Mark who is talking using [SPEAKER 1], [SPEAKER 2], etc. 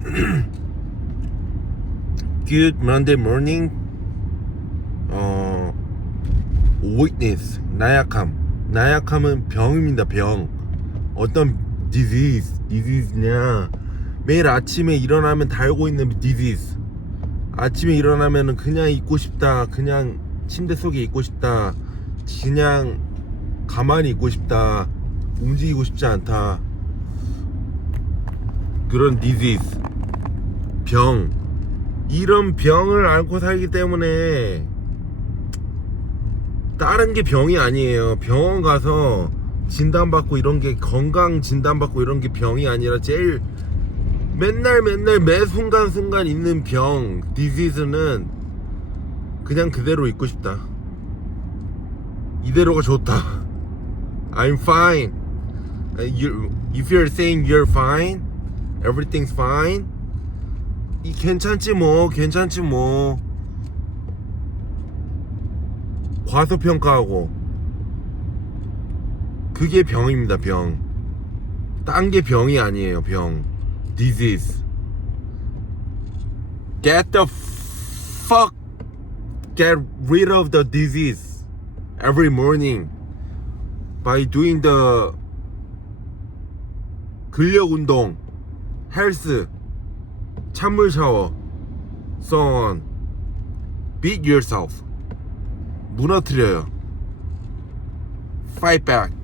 [SPEAKER 1] Good Monday morning. 어, weakness, 나약함. 나약함은 병입니다, 병. 어떤 disease, disease냐. 매일 아침에 일어나면 달고 있는 disease. 아침에 일어나면은 그냥 있고 싶다. 그냥 침대 속에 있고 싶다. 그냥 가만히 있고 싶다. 움직이고 싶지 않다. 그런 disease. 병. 이런 병을 앓고 살기 때문에 다른 게 병이 아니에요. 병원 가서 진단받고 이런 게 건강 진단받고 이런 게 병이 아니라 제일 맨날 맨날 매 순간 순간 있는 병, 디지즈는 그냥 그대로 있고 싶다. 이대로가 좋다. I'm fine. You, if you're saying you're fine, everything's fine. 이 괜찮지 뭐, 괜찮지 뭐. 과소평가하고. 그게 병입니다, 병. 딴 게 병이 아니에요, 병. Disease. Get the fuck, get rid of the disease every morning by doing the 근력 운동, 헬스, 찬물 샤워, on. Beat yourself. 무너뜨려요. Fight back.